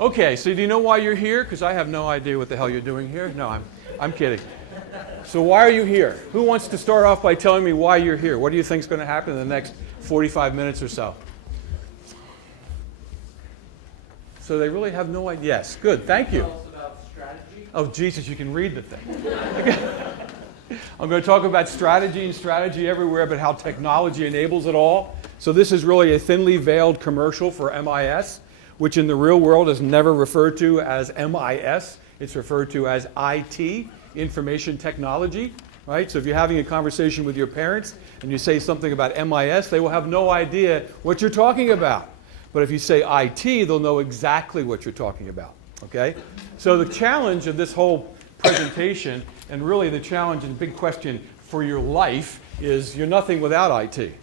Okay, so do you know why you're here? Because I have no idea what the hell you're doing here. No, I'm kidding. So why are you here? Who wants to start off by telling me why you're here? What do you think is going to happen in the next 45 minutes or so? So they really have no idea. Yes, good, thank you. Tell us about strategy. Oh, Jesus, you can read the thing. I'm going to talk about strategy and strategy everywhere, but how technology enables it all. So this is really a thinly veiled commercial for MIS, which in the real world is never referred to as MIS. It's referred to as IT, information technology, right? So if you're having a conversation with your parents and you say something about MIS, they will have no idea what you're talking about. But if you say IT, they'll know exactly what you're talking about, okay? So the challenge of this whole presentation, and really the challenge and big question for your life, is you're nothing without IT.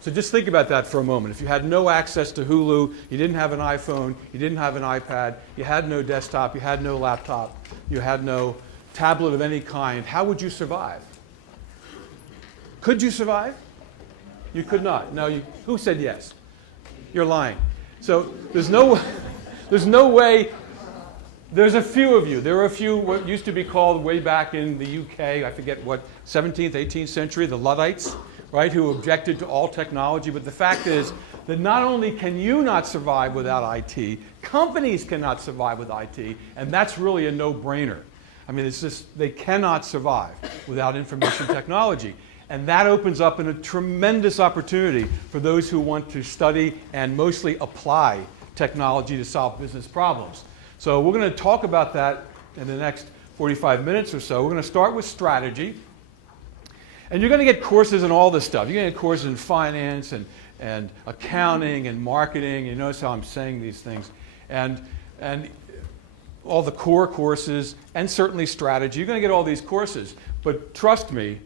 So just think about that for a moment. If you had no access to Hulu, you didn't have an iPhone, you didn't have an iPad, you had no desktop, you had no laptop, you had no tablet of any kind, how would you survive? Could you survive? You could not. No, who said yes? You're lying. So there's no way. There's a few of you. There are a few what used to be called way back in the UK, I forget what, 17th, 18th century, the Luddites, right, who objected to all technology. But the fact is that not only can you not survive without IT, companies cannot survive with IT, and that's really a no-brainer. I mean, it's just, they cannot survive without information technology. And that opens up a tremendous opportunity for those who want to study and mostly apply technology to solve business problems. So we're going to talk about that in the next 45 minutes or so. We're going to start with strategy. And you're going to get courses in all this stuff. You're going to get courses in finance and accounting and marketing. You notice how I'm saying these things. And all the core courses and certainly strategy. You're going to get all these courses. But trust me,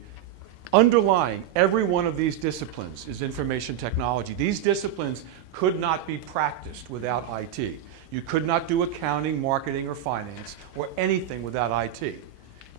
underlying every one of these disciplines is information technology. These disciplines could not be practiced without IT. You could not do accounting, marketing, or finance, or anything without IT.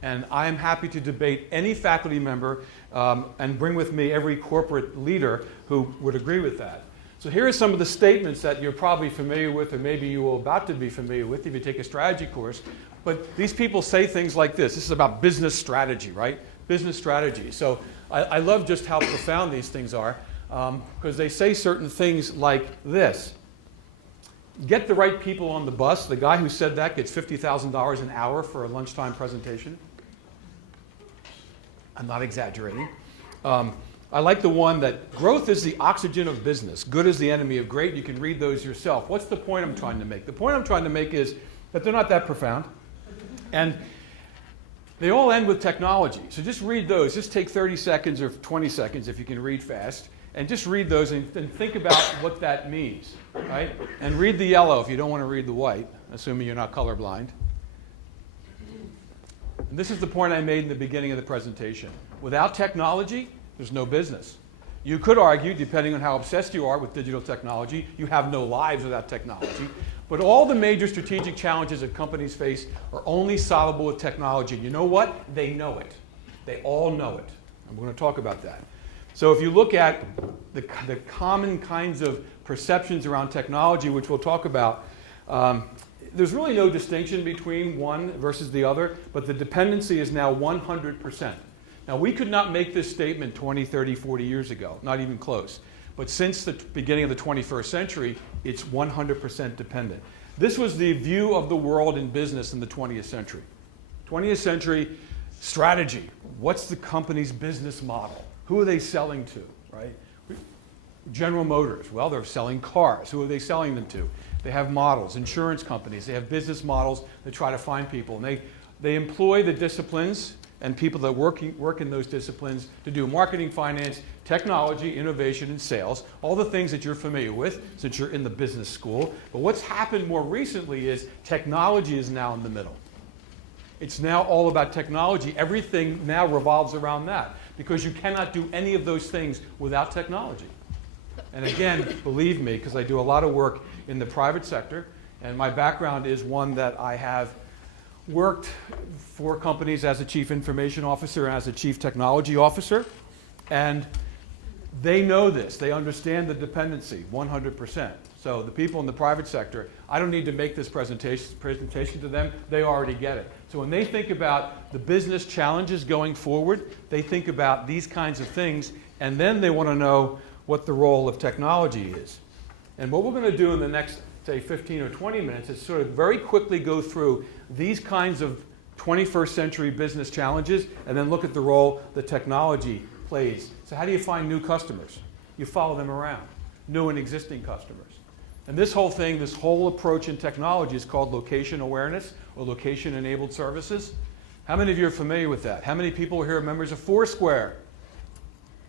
And I am happy to debate any faculty member and bring with me every corporate leader who would agree with that. So here are some of the statements that you're probably familiar with, or maybe you are about to be familiar with if you take a strategy course. But these people say things like this. This is about business strategy, right? Business strategy. So I love just how profound these things are, because they say certain things like this. Get the right people on the bus. The guy who said that gets $50,000 an hour for a lunchtime presentation. I'm not exaggerating. I like the one that growth is the oxygen of business. Good is the enemy of great. You can read those yourself. What's the point I'm trying to make? The point I'm trying to make is that they're not that profound. And they all end with technology. So just read those. Just take 30 seconds or 20 seconds if you can read fast. And just read those and think about what that means, right? And read the yellow if you don't want to read the white, assuming you're not colorblind. And this is the point I made in the beginning of the presentation. Without technology, there's no business. You could argue, depending on how obsessed you are with digital technology, you have no lives without technology. But all the major strategic challenges that companies face are only solvable with technology. You know what? They know it. They all know it. And we're going to talk about that. So if you look at the common kinds of perceptions around technology, which we'll talk about, there's really no distinction between one versus the other, but the dependency is now 100%. Now, we could not make this statement 20, 30, 40 years ago, not even close. But since the beginning of the 21st century, it's 100% dependent. This was the view of the world in business in the 20th century. 20th century strategy. What's the company's business model? Who are they selling to, right? General Motors, well, they're selling cars. Who are they selling them to? They have models, insurance companies. They have business models that try to find people. And they employ the disciplines and people that work in those disciplines to do marketing, finance, technology, innovation, and sales, all the things that you're familiar with since you're in the business school. But what's happened more recently is technology is now in the middle. It's now all about technology. Everything now revolves around that because you cannot do any of those things without technology. And again, believe me, because I do a lot of work in the private sector, and my background is one that I have worked for companies as a chief information officer and as a chief technology officer. And They know this. They understand the dependency 100%. So the people in the private sector, I don't need to make this presentation to them. They already get it. So when they think about the business challenges going forward, they think about these kinds of things, and then they want to know what the role of technology is. And what we're going to do in the next, say, 15 or 20 minutes is sort of very quickly go through these kinds of 21st century business challenges and then look at the role the technology plays. So how do you find new customers? You follow them around, new and existing customers. And this whole thing, this whole approach in technology is called location awareness or location-enabled services. How many of you are familiar with that? How many people here are members of Foursquare?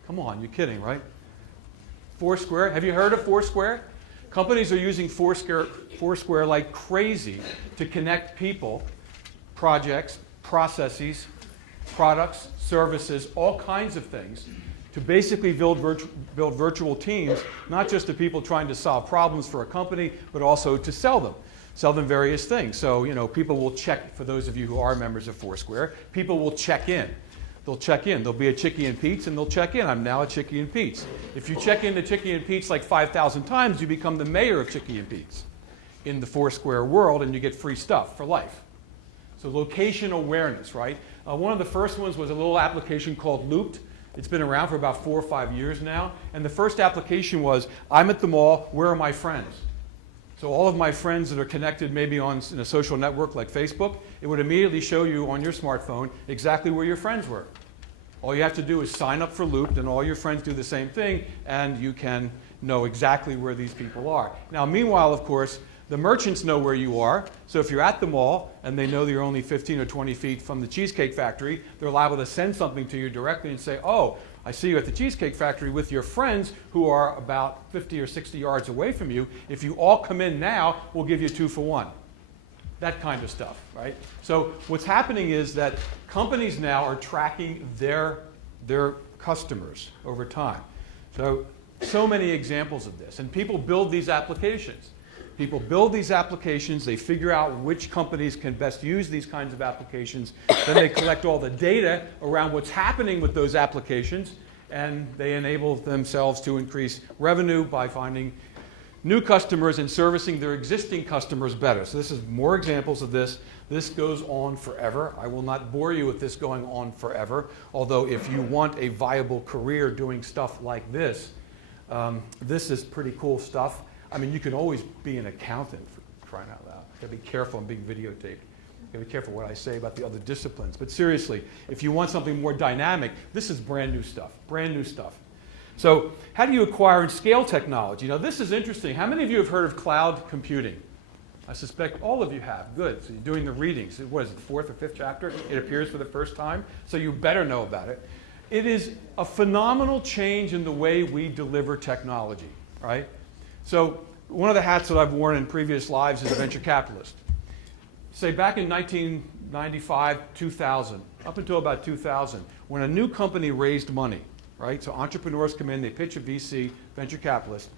Come on, you're kidding, right? Foursquare, have you heard of Foursquare? Companies are using Foursquare like crazy to connect people, projects, processes, products, services, all kinds of things, to basically build virtual teams, not just to people trying to solve problems for a company, but also to sell them various things. So, people will check, for those of you who are members of Foursquare, people will check in. They'll check in. There'll be a Chicky and Pete's, and they'll check in. I'm now at Chicky and Pete's. If you check into Chicky and Pete's like 5,000 times, you become the mayor of Chicky and Pete's in the Foursquare world, and you get free stuff for life. So location awareness, right? One of the first ones was a little application called Looped. It's been around for about 4 or 5 years now. And the first application was, I'm at the mall, where are my friends? So all of my friends that are connected maybe in a social network like Facebook, it would immediately show you on your smartphone exactly where your friends were. All you have to do is sign up for Looped, and all your friends do the same thing, and you can know exactly where these people are. Now, meanwhile, of course, the merchants know where you are. So if you're at the mall and they know that you're only 15 or 20 feet from the Cheesecake Factory, they're liable to send something to you directly and say, oh, I see you at the Cheesecake Factory with your friends who are about 50 or 60 yards away from you. If you all come in now, we'll give you 2 for 1. That kind of stuff, right? So what's happening is that companies now are tracking their customers over time. So many examples of this. And people build these applications. People build these applications, they figure out which companies can best use these kinds of applications, then they collect all the data around what's happening with those applications, and they enable themselves to increase revenue by finding new customers and servicing their existing customers better. So this is more examples of this. This goes on forever. I will not bore you with this going on forever, although if you want a viable career doing stuff like this, this is pretty cool stuff. I mean, you can always be an accountant, for crying out loud. You've got to be careful, I'm being videotaped. You've got to be careful what I say about the other disciplines. But seriously, if you want something more dynamic, this is brand new stuff, brand new stuff. So how do you acquire and scale technology? Now, this is interesting. How many of you have heard of cloud computing? I suspect all of you have. Good. So you're doing the readings. What is it, the 4th or 5th chapter? It appears for the first time. So you better know about it. It is a phenomenal change in the way we deliver technology, right? So one of the hats that I've worn in previous lives is a venture capitalist. Say back in 1995, 2000, up until about 2000, when a new company raised money, right? So entrepreneurs come in, they pitch a VC, venture capitalist,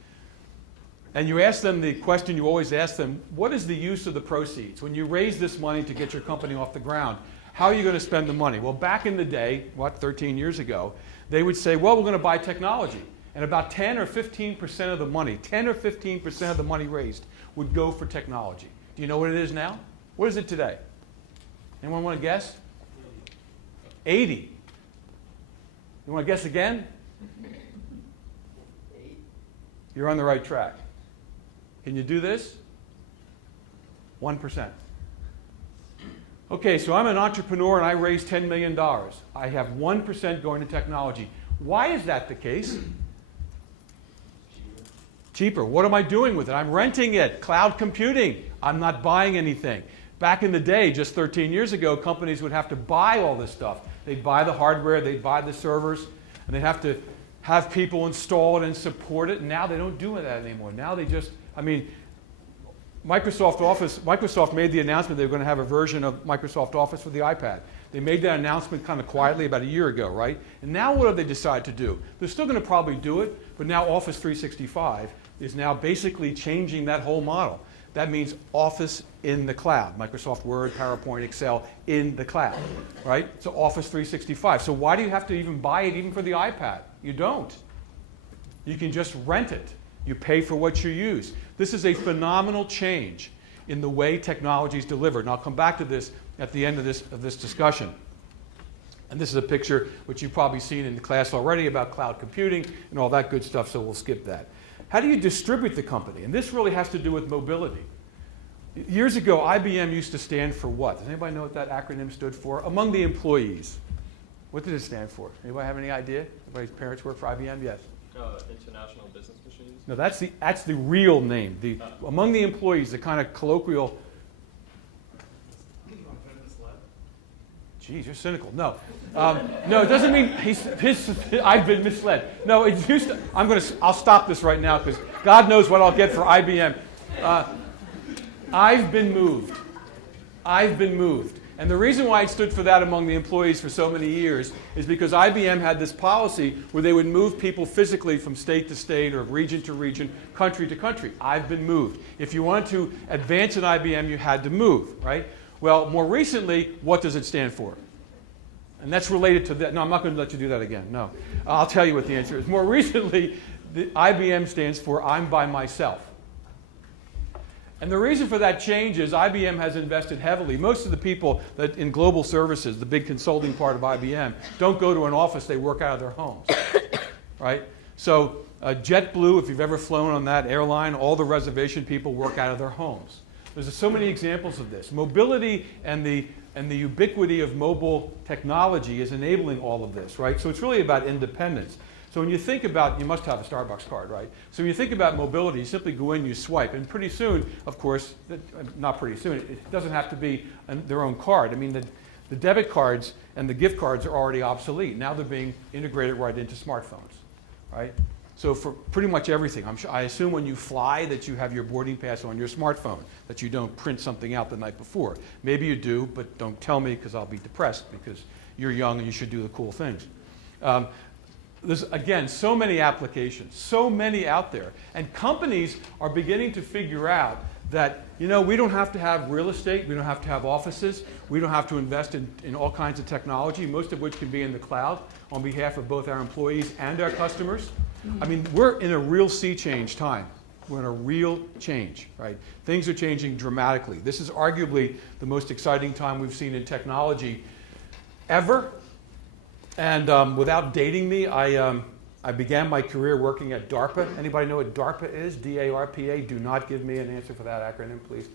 and you ask them the question you always ask them, what is the use of the proceeds? When you raise this money to get your company off the ground, how are you going to spend the money? Well, back in the day, 13 years ago, they would say, well, we're going to buy technology. And about 10 or 15% of the money, 10 or 15% of the money raised would go for technology. Do you know what it is now? What is it today? Anyone want to guess? 80. You want to guess again? You're on the right track. Can you do this? 1%. Okay, so I'm an entrepreneur and I raised $10 million. I have 1% going to technology. Why is that the case? Cheaper. What am I doing with it? I'm renting it. Cloud computing. I'm not buying anything. Back in the day, just 13 years ago, companies would have to buy all this stuff. They'd buy the hardware, they'd buy the servers, and they'd have to have people install it and support it. And now they don't do that anymore. Now they just, Microsoft made the announcement they were going to have a version of Microsoft Office for the iPad. They made that announcement kind of quietly about a year ago, right? And now what have they decided to do? They're still going to probably do it, but now Office 365 is now basically changing that whole model. That means Office in the cloud. Microsoft Word, PowerPoint, Excel in the cloud, right? So Office 365. So why do you have to even buy it even for the iPad? You don't. You can just rent it. You pay for what you use. This is a phenomenal change in the way technology is delivered. And I'll come back to this at the end of this discussion. And this is a picture which you've probably seen in the class already about cloud computing and all that good stuff, so we'll skip that. How do you distribute the company? And this really has to do with mobility. Years ago, IBM used to stand for what? Does anybody know what that acronym stood for? Among the employees. What did it stand for? Anybody have any idea? Anybody's parents work for IBM? Yes. International Business Machines? No, that's the real name. Among the employees, the kind of colloquial. Geez, you're cynical. No, no, it doesn't mean I've been misled. No, it used to. I'll stop this right now because God knows what I'll get for IBM. I've been moved. I've been moved. And the reason why it stood for that among the employees for so many years is because IBM had this policy where they would move people physically from state to state or region to region, country to country. I've been moved. If you wanted to advance in IBM, you had to move, right? Well, more recently, what does it stand for? And that's related to that. No, I'm not going to let you do that again. No. I'll tell you what the answer is. More recently, the IBM stands for I'm by myself. And the reason for that change is IBM has invested heavily. Most of the people that in global services, the big consulting part of IBM, don't go to an office, they work out of their homes. Right? So JetBlue, if you've ever flown on that airline, all the reservation people work out of their homes. There's so many examples of this. Mobility and the ubiquity of mobile technology is enabling all of this, right? So it's really about independence. So when you think about, you must have a Starbucks card, right? So when you think about mobility, you simply go in, you swipe, and pretty soon, of course, not pretty soon, it doesn't have to be their own card. I mean, the debit cards and the gift cards are already obsolete. Now they're being integrated right into smartphones, right? So for pretty much everything, I assume when you fly that you have your boarding pass on your smartphone, that you don't print something out the night before. Maybe you do, but don't tell me because I'll be depressed because you're young and you should do the cool things. There's, again, so many applications, so many out there. And companies are beginning to figure out that, you know, we don't have to have real estate, we don't have to have offices, we don't have to invest in all kinds of technology, most of which can be in the cloud on behalf of both our employees and our customers. I mean, we're in a real sea change time. We're in a real change, right? Things are changing dramatically. This is arguably the most exciting time we've seen in technology ever. And without dating me, I began my career working at DARPA. Anybody know what DARPA is? D-A-R-P-A. Do not give me an answer for that acronym, please.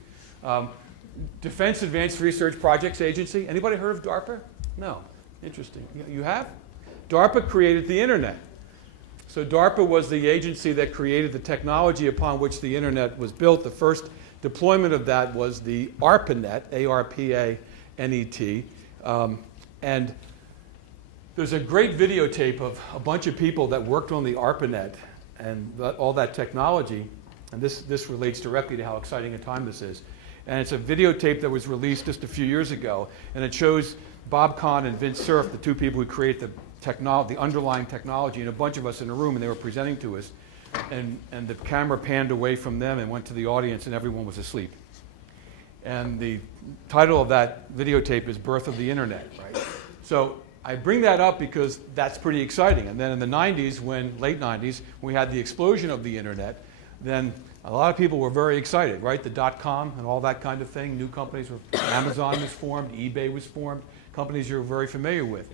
Defense Advanced Research Projects Agency. Anybody heard of DARPA? No. Interesting. You have? DARPA created the internet. So DARPA was the agency that created the technology upon which the internet was built. The first deployment of that was the ARPANET, A-R-P-A-N-E-T. And there's a great videotape of a bunch of people that worked on the ARPANET and all that technology. And this relates directly to how exciting a time this is. And it's a videotape that was released just a few years ago. And it shows Bob Kahn and Vince Cerf, the two people who create the underlying technology, and a bunch of us in a room, and they were presenting to us. And the camera panned away from them and went to the audience, and everyone was asleep. And the title of that videotape is Birth of the Internet, right? So I bring that up because that's pretty exciting. And then in the 90s, late 90s, when we had the explosion of the internet, then a lot of people were very excited, right? The .com and all that kind of thing. New companies Amazon was formed, eBay was formed, companies you're very familiar with.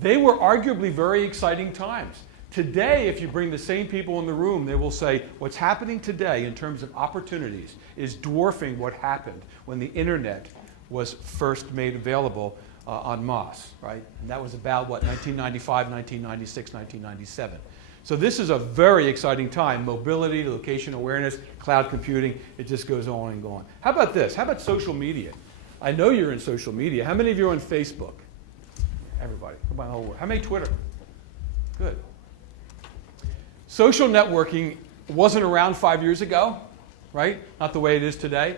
They were arguably very exciting times. Today, if you bring the same people in the room, they will say what's happening today in terms of opportunities is dwarfing what happened when the internet was first made available en masse, right? And that was about, what, 1995, 1996, 1997. So this is a very exciting time. Mobility, location awareness, cloud computing, it just goes on and on. How about this? How about social media? I know you're in social media. How many of you are on Facebook? Everybody. Come on, the whole world. How many Twitter? Good. Social networking wasn't around 5 years ago, right? Not the way it is today.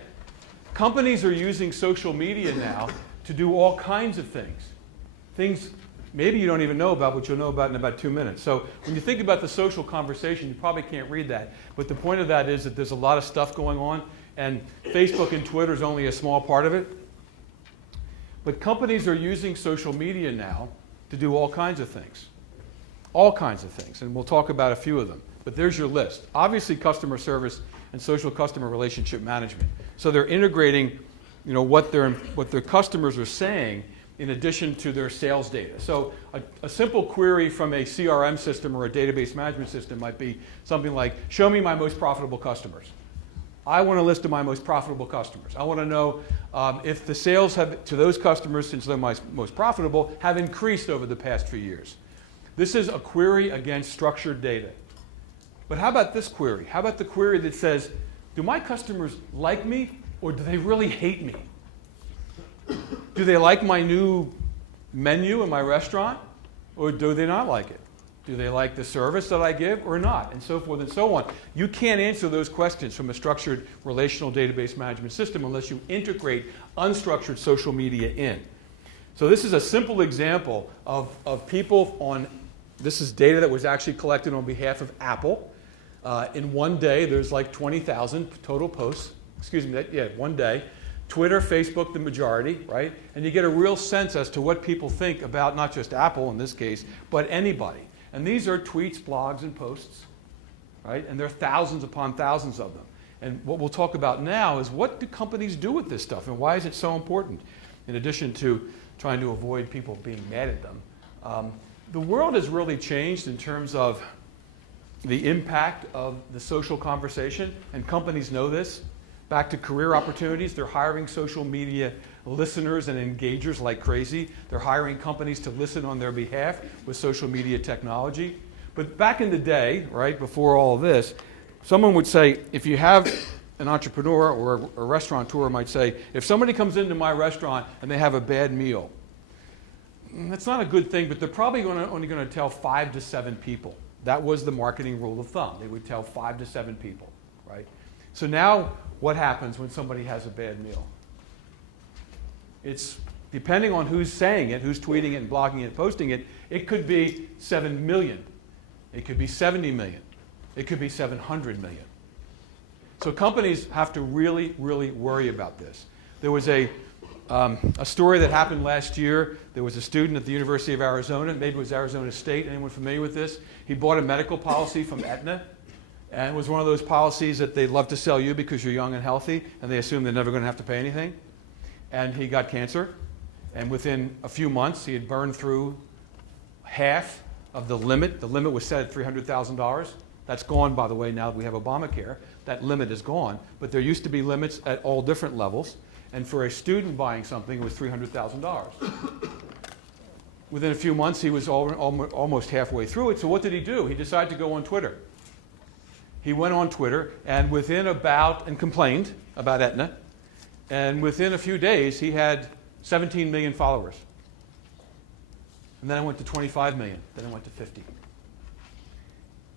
Companies are using social media now to do all kinds of things. Things maybe you don't even know about, but you'll know about in about 2 minutes. So when you think about the social conversation, you probably can't read that. But the point of that is that there's a lot of stuff going on, and Facebook and Twitter is only a small part of it. But companies are using social media now to do all kinds of things. All kinds of things, and we'll talk about a few of them. But there's your list. Obviously, customer service and social customer relationship management. So they're integrating, what their customers are saying in addition to their sales data. So a simple query from a CRM system or a database management system might be something like, show me my most profitable customers. I want a list of my most profitable customers. I want to know if the sales to those customers, since they're my most profitable, have increased over the past few years. This is a query against structured data. But how about this query? How about the query that says, do my customers like me or do they really hate me? Do they like my new menu in my restaurant or do they not like it? Do they like the service that I give or not? And so forth and so on. You can't answer those questions from a structured relational database management system unless you integrate unstructured social media in. So this is a simple example of people on, this is data that was actually collected on behalf of Apple. In one day, there's like 20,000 total posts. One day. Twitter, Facebook, the majority, right? And you get a real sense as to what people think about not just Apple in this case, but anybody. And these are tweets, blogs, and posts, right? And there are thousands upon thousands of them. And what we'll talk about now is what do companies do with this stuff and why is it so important? In addition to trying to avoid people being mad at them. The world has really changed in terms of the impact of the social conversation, and companies know this. Back to career opportunities, they're hiring social media listeners and engagers like crazy. They're hiring companies to listen on their behalf with social media technology. But back in the day, right, before all of this, someone would say, if you have an entrepreneur or a restaurateur might say, if somebody comes into my restaurant and they have a bad meal, that's not a good thing, but they're probably only going to tell 5 to 7 people. That was the marketing rule of thumb. They would tell 5 to 7 people, right? So now, what happens when somebody has a bad meal? It's depending on who's saying it, who's tweeting it and blogging it and posting it, it could be 7 million. It could be 70 million. It could be 700 million. So companies have to really, really worry about this. There was a story that happened last year. There was a student at the University of Arizona, maybe it was Arizona State. Anyone familiar with this? He bought a medical policy from Aetna. And it was one of those policies that they love to sell you because you're young and healthy, and they assume they're never going to have to pay anything. And he got cancer, and within a few months, he had burned through half of the limit. The limit was set at $300,000. That's gone, by the way, now that we have Obamacare. That limit is gone, but there used to be limits at all different levels, and for a student buying something, it was $300,000. Within a few months, he was almost halfway through it, so what did he do? He decided to go on Twitter. He went on Twitter and complained about Aetna. And within a few days, he had 17 million followers. And then it went to 25 million. Then it went to 50.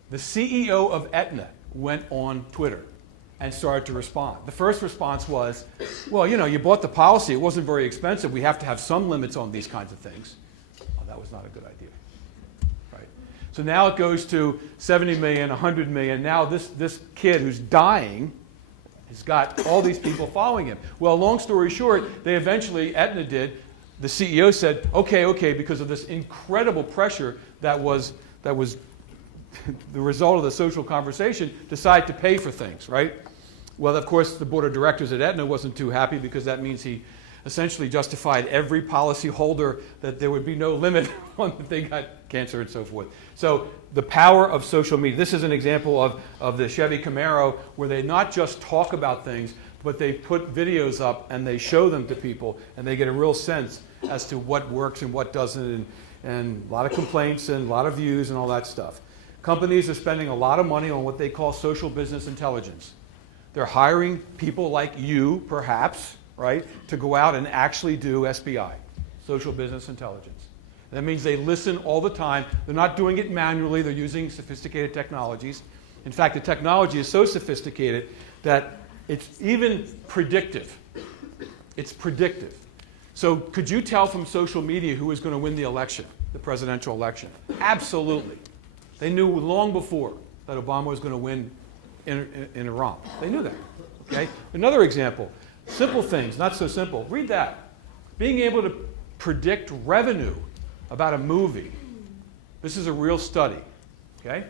The CEO of Aetna went on Twitter and started to respond. The first response was, well, you bought the policy. It wasn't very expensive. We have to have some limits on these kinds of things. Oh, that was not a good idea. So now it goes to 70 million, 100 million. Now this kid who's dying has got all these people following him. Well, long story short, they eventually, Aetna did, the CEO said, okay, because of this incredible pressure that was the result of the social conversation, decide to pay for things, right? Well, of course, the board of directors at Aetna wasn't too happy because that means he essentially justified every policy holder that there would be no limit on if they got cancer and so forth. So the power of social media. This is an example of the Chevy Camaro where they not just talk about things, but they put videos up and they show them to people and they get a real sense as to what works and what doesn't, and a lot of complaints and a lot of views and all that stuff. Companies are spending a lot of money on what they call social business intelligence. They're hiring people like you, perhaps, right, to go out and actually do SBI, social business intelligence. That means they listen all the time. They're not doing it manually. They're using sophisticated technologies. In fact, the technology is so sophisticated that it's even predictive. It's predictive. So could you tell from social media who was going to win the election, the presidential election? Absolutely. They knew long before that Obama was going to win in Iran. They knew that. Okay? Another example. Simple things, not so simple. Read that. Being able to predict revenue about a movie. This is a real study. Okay?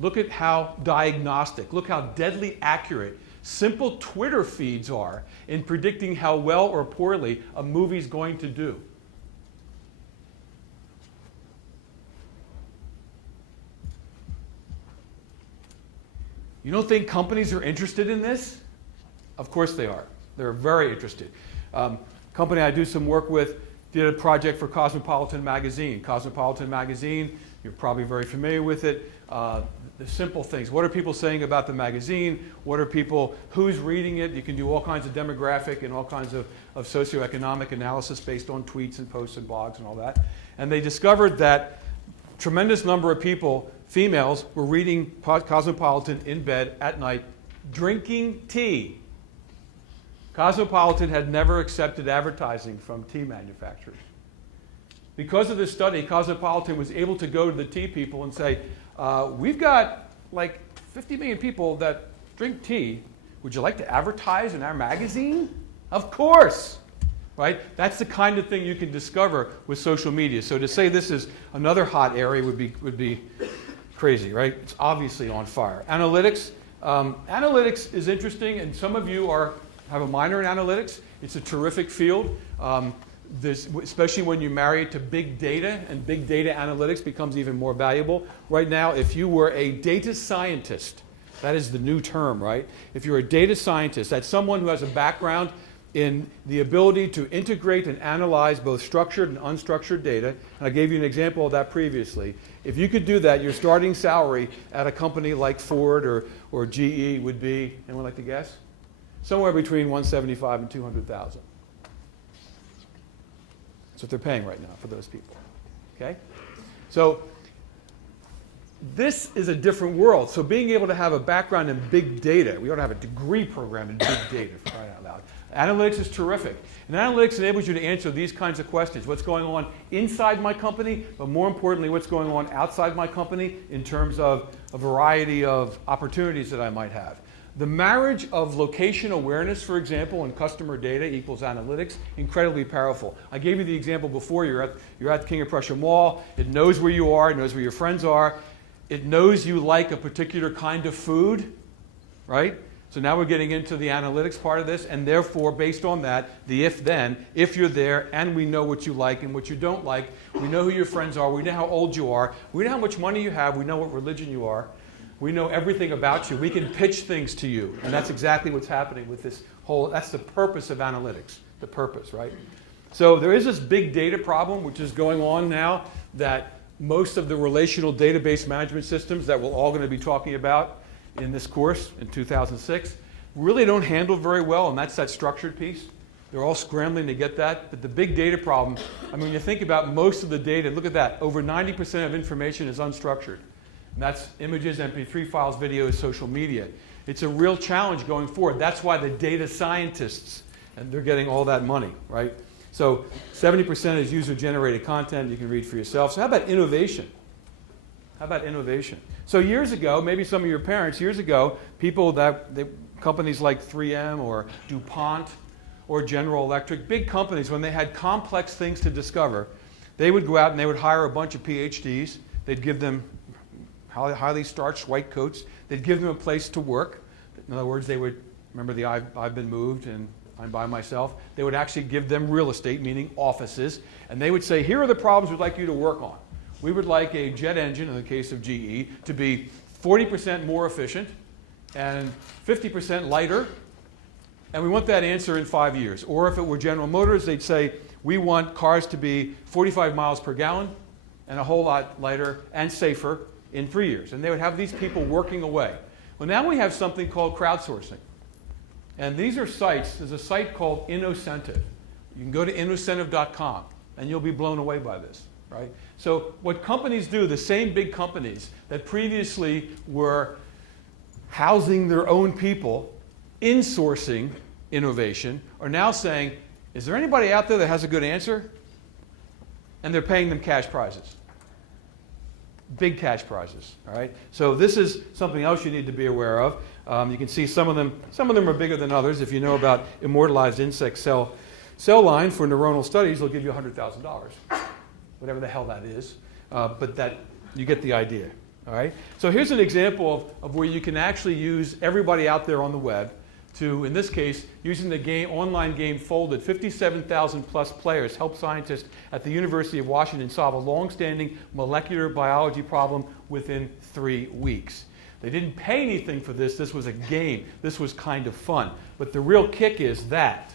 Look at how diagnostic, look how deadly accurate simple Twitter feeds are in predicting how well or poorly a movie's going to do. You don't think companies are interested in this? Of course they are. They're very interested. Company I do some work with did a project for Cosmopolitan Magazine. Cosmopolitan Magazine, you're probably very familiar with it. The simple things. What are people saying about the magazine? What are people, who's reading it? You can do all kinds of demographic and all kinds of socioeconomic analysis based on tweets and posts and blogs and all that. And they discovered that a tremendous number of people, females, were reading Cosmopolitan in bed at night, drinking tea. Cosmopolitan had never accepted advertising from tea manufacturers. Because of this study, Cosmopolitan was able to go to the tea people and say, we've got like 50 million people that drink tea. Would you like to advertise in our magazine? Of course, right? That's the kind of thing you can discover with social media. So to say this is another hot area would be crazy, right? It's obviously on fire. Analytics. Analytics is interesting, and some of you have a minor in analytics. It's a terrific field. Especially when you marry it to big data, and big data analytics becomes even more valuable. Right now, if you were a data scientist, that is the new term, right? If you're a data scientist, that's someone who has a background in the ability to integrate and analyze both structured and unstructured data, and I gave you an example of that previously. If you could do that, your starting salary at a company like Ford or GE would be, anyone like to guess? Somewhere between $175,000 and $200,000. That's what they're paying right now for those people. Okay? So this is a different world. So being able to have a background in big data, we don't have a degree program in big data, for crying out loud. Analytics is terrific. And analytics enables you to answer these kinds of questions. What's going on inside my company, but more importantly, what's going on outside my company in terms of a variety of opportunities that I might have. The marriage of location awareness, for example, and customer data equals analytics, incredibly powerful. I gave you the example before. You're at the King of Prussia Mall. It knows where you are. It knows where your friends are. It knows you like a particular kind of food, right? So now we're getting into the analytics part of this, and therefore, based on that, the if-then, if you're there and we know what you like and what you don't like, we know who your friends are, we know how old you are, we know how much money you have, we know what religion you are, we know everything about you. We can pitch things to you, and that's exactly what's happening with this whole, that's the purpose of analytics, the purpose, right? So there is this big data problem which is going on now that most of the relational database management systems that we're all going to be talking about in this course in 2006 really don't handle very well, and that's that structured piece. They're all scrambling to get that, but the big data problem, I mean, when you think about most of the data, look at that, over 90% of information is unstructured. And that's images, MP3 files, videos, social media. It's a real challenge going forward. That's why the data scientists, and they're getting all that money, right? So 70% is user-generated content you can read for yourself. So how about innovation? How about innovation? So years ago, maybe some of your parents, years ago, companies like 3M or DuPont or General Electric, big companies, when they had complex things to discover, they would go out and they would hire a bunch of PhDs. They'd give them highly starched white coats. They'd give them a place to work. In other words, they would, remember the I've been moved and I'm by myself. They would actually give them real estate, meaning offices, and they would say, here are the problems we'd like you to work on. We would like a jet engine, in the case of GE, to be 40% more efficient and 50% lighter, and we want that answer in 5 years. Or if it were General Motors, they'd say, we want cars to be 45 miles per gallon and a whole lot lighter and safer in 3 years. And they would have these people working away. Well, now we have something called crowdsourcing. And these are sites. There's a site called Innocentive. You can go to innocentive.com, and you'll be blown away by this, right? So what companies do, the same big companies that previously were housing their own people, insourcing innovation, are now saying, is there anybody out there that has a good answer? And they're paying them cash prizes. Big cash prizes, all right? So this is something else you need to be aware of. You can see some of them are bigger than others. If you know about immortalized insect cell line for neuronal studies, they'll give you $100,000, whatever the hell that is. But that you get the idea, All right? So here's an example of where you can actually use everybody out there on the web to, in this case, using the online game Folded, 57,000 plus players help scientists at the University of Washington solve a long-standing molecular biology problem within 3 weeks. They didn't pay anything for this. This was a game. This was kind of fun. But the real kick is that.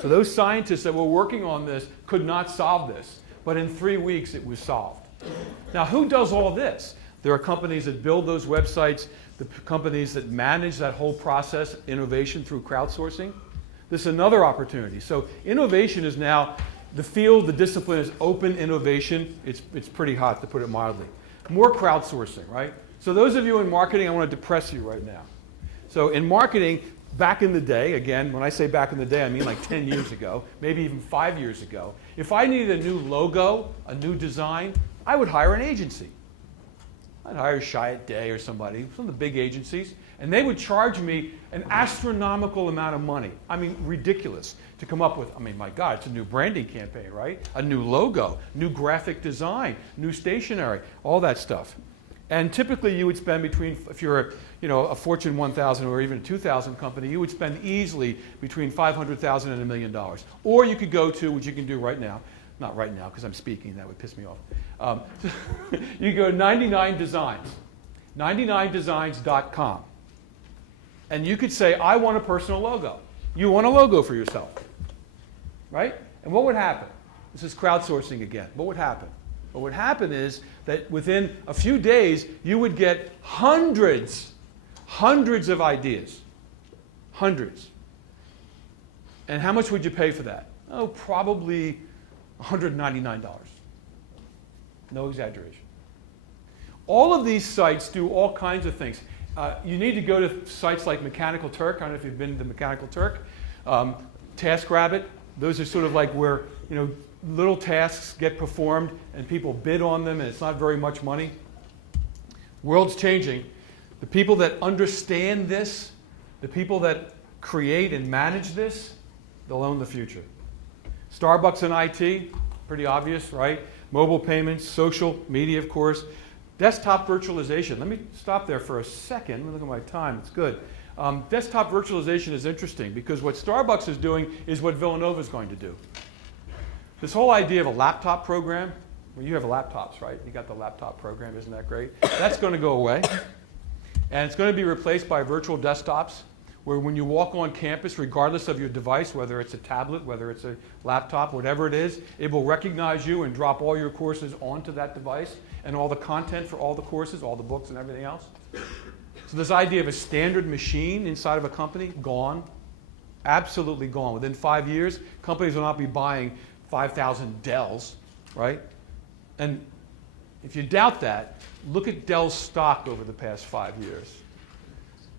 So those scientists that were working on this could not solve this. But in 3 weeks, it was solved. Now, who does all this? There are companies that build those websites, the companies that manage that whole process, innovation through crowdsourcing. This is another opportunity. So innovation is now, the field, the discipline is open innovation. It's pretty hot, to put it mildly. More crowdsourcing, right? So those of you in marketing, I want to depress you right now. So in marketing, back in the day, again, when I say back in the day, I mean like 10 years ago, maybe even 5 years ago, if I needed a new logo, a new design, I would hire an agency. I'd hire Chiat Day or somebody, some of the big agencies, and they would charge me an astronomical amount of money. I mean, ridiculous, to come up with, I mean, my God, it's a new branding campaign, right? A new logo, new graphic design, new stationery, all that stuff. And typically you would spend between, if you're a Fortune 1000 or even a 2000 company, you would spend easily between $500,000 and $1 million. Or you could go to, which you can do right now, not right now because I'm speaking, that would piss me off. You go 99 Designs, 99designs.com. And you could say, I want a personal logo. You want a logo for yourself, right? And what would happen? This is crowdsourcing again. What would happen? What would happen is that within a few days, you would get hundreds of ideas. Hundreds. And how much would you pay for that? Oh, probably $199. No exaggeration. All of these sites do all kinds of things. You need to go to sites like Mechanical Turk. I don't know if you've been to Mechanical Turk. TaskRabbit. Those are sort of like where little tasks get performed and people bid on them, and it's not very much money. World's changing. The people that understand this, the people that create and manage this, they'll own the future. Starbucks and IT, pretty obvious, right? Mobile payments, social media, of course. Desktop virtualization. Let me stop there for a second. Let me look at my time. It's good. Desktop virtualization is interesting because what Starbucks is doing is what Villanova is going to do. This whole idea of a laptop program, well, you have laptops, right? You got the laptop program, isn't that great? That's going to go away. And it's going to be replaced by virtual desktops, where when you walk on campus, regardless of your device, whether it's a tablet, whether it's a laptop, whatever it is, it will recognize you and drop all your courses onto that device and all the content for all the courses, all the books and everything else. So this idea of a standard machine inside of a company, gone. Absolutely gone. Within 5 years, companies will not be buying 5,000 Dells, right? And if you doubt that, look at Dell's stock over the past 5 years,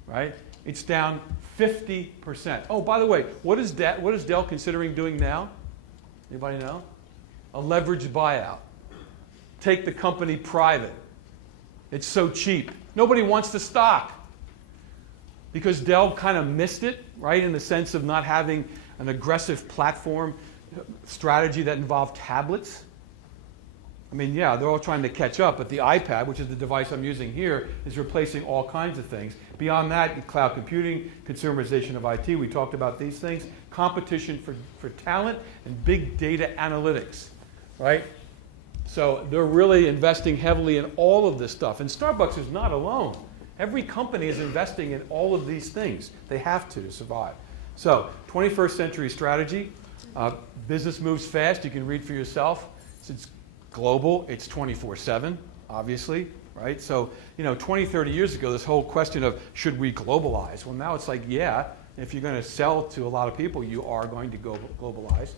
right? It's down 50%. Oh, by the way, what is Dell considering doing now? Anybody know? A leveraged buyout. Take the company private. It's so cheap. Nobody wants the stock because Dell kind of missed it, right, in the sense of not having an aggressive platform strategy that involved tablets. I mean, yeah, they're all trying to catch up, but the iPad, which is the device I'm using here, is replacing all kinds of things. Beyond that, cloud computing, consumerization of IT, we talked about these things, competition for talent, and big data analytics, right? So they're really investing heavily in all of this stuff. And Starbucks is not alone. Every company is investing in all of these things. They have to survive. So 21st century strategy. Business moves fast. You can read for yourself. It's global. It's 24/7, obviously, right? So, 20, 30 years ago, this whole question of should we globalize? Well, now it's like, yeah, if you're going to sell to a lot of people, you are going to go globalize.